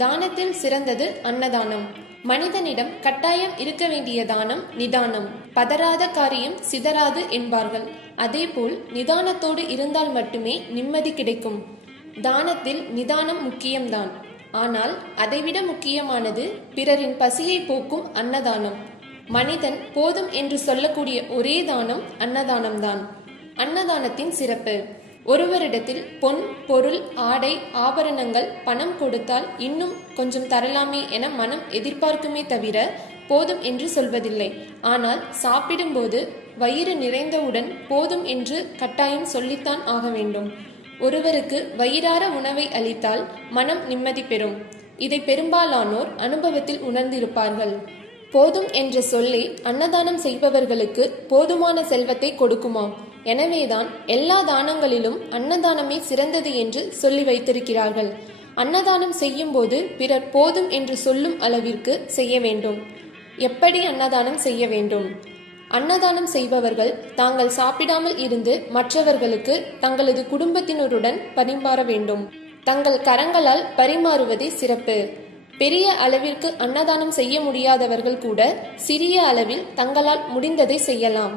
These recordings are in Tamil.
தானத்தில் சிறந்தது அன்னதானம். மனிதனிடம் கட்டாயம் இருக்க வேண்டிய தானம் நிதானம். பதறாத காரியம் சிதறாது என்பார்கள். அதேபோல் நிதானத்தோடு இருந்தால் மட்டுமே நிம்மதி கிடைக்கும். தானத்தில் நிதானம் முக்கியம்தான். ஆனால் அதைவிட முக்கியமானது பிறரின் பசியை போக்கும் அன்னதானம். மனிதன் போதும் என்று சொல்லக்கூடிய ஒரே தானம் அன்னதானம்தான். அன்னதானத்தின் சிறப்பு: ஒருவரிடத்தில் பொன், பொருள், ஆடை, ஆபரணங்கள், பணம் கொடுத்தால் இன்னும் கொஞ்சம் தரலாமே என மனம் எதிர்பார்க்குமே தவிர போதும் என்று சொல்வதில்லை. ஆனால் சாப்பிடும்போது வயிறு நிறைந்தவுடன் போதும் என்று கட்டாயம் சொல்லித்தான் ஆக வேண்டும். ஒருவருக்கு வயிறார உணவை அளித்தால் மனம் நிம்மதி பெறும். இதை பெரும்பாலானோர் அனுபவத்தில் உணர்ந்திருப்பார்கள். போதும் என்ற சொல்லே அன்னதானம் செய்பவர்களுக்கு போதுமான செல்வத்தை கொடுக்குமாம். எனவேதான் எல்லா தானங்களிலும் அன்னதானமே சிறந்தது என்று சொல்லி வைத்திருக்கிறார்கள். அன்னதானம் செய்யும் போது பிறர் போதும் என்று சொல்லும் அளவிற்கு செய்ய வேண்டும். எப்படி அன்னதானம் செய்ய வேண்டும்? அன்னதானம் செய்பவர்கள் தாங்கள் சாப்பிடாமல் இருந்து மற்றவர்களுக்கு தங்களது குடும்பத்தினருடன் பரிமாற வேண்டும். தங்கள் கரங்களால் பரிமாறுவதே சிறப்பு. பெரிய அளவிற்கு அன்னதானம் செய்ய முடியாதவர்கள் கூட சிறிய அளவில் தங்களால் முடிந்ததை செய்யலாம்.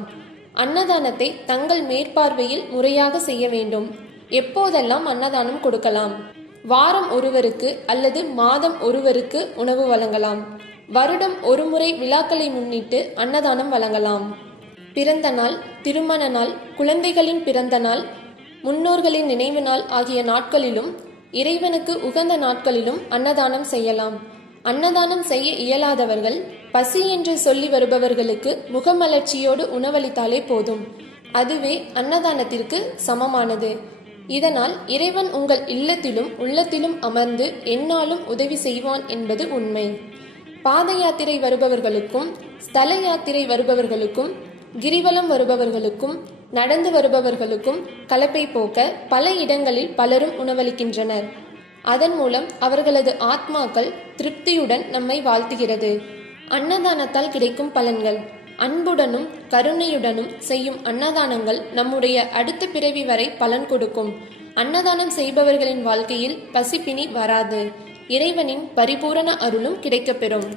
அன்னதானத்தை தங்கள் மேற்பார்வையில் முறையாக செய்ய வேண்டும். எப்போதெல்லாம் அன்னதானம் கொடுக்கலாம்? வாரம் ஒருவருக்கு அல்லது மாதம் ஒருவருக்கு உணவு வழங்கலாம். வருடம் ஒரு முறை விழாக்களை முன்னிட்டு அன்னதானம் வழங்கலாம். பிறந்த நாள், திருமண நாள், குழந்தைகளின் பிறந்த நாள், முன்னோர்களின் நினைவு நாள் ஆகிய நாட்களிலும் இறைவனுக்கு உகந்த நாட்களிலும் அன்னதானம் செய்யலாம். அன்னதானம் செய்ய இயலாதவர்கள் பசி என்று சொல்லி வருபவர்களுக்கு முகமலர்ச்சியோடு உணவளித்தாலே போதும். அதுவே அன்னதானத்திற்கு சமமானது. இதனால் இறைவன் உங்கள் இல்லத்திலும் உள்ளத்திலும் அமர்ந்து எந்நாளும் உதவி செய்வான் என்பது உண்மை. பாத யாத்திரை வருபவர்களுக்கும், ஸ்தல யாத்திரை வருபவர்களுக்கும், கிரிவலம் வருபவர்களுக்கும், நடந்து வருபவர்களுக்கும் கலப்பை போக்க பல இடங்களில் பலரும் உணவளிக்கின்றனர். அதன் மூலம் அவர்களது ஆத்மாக்கள் திருப்தியுடன் நம்மை வாழ்த்துகிறது. அன்னதானத்தால் கிடைக்கும் பலன்கள்: அன்புடனும் கருணையுடனும் செய்யும் அன்னதானங்கள் நம்முடைய அடுத்த பிறவி வரை பலன் கொடுக்கும். அன்னதானம் செய்பவர்களின் வாழ்க்கையில் பசிப்பினி வராது. இறைவனின் பரிபூரண அருளும் கிடைக்கப்பெறும்.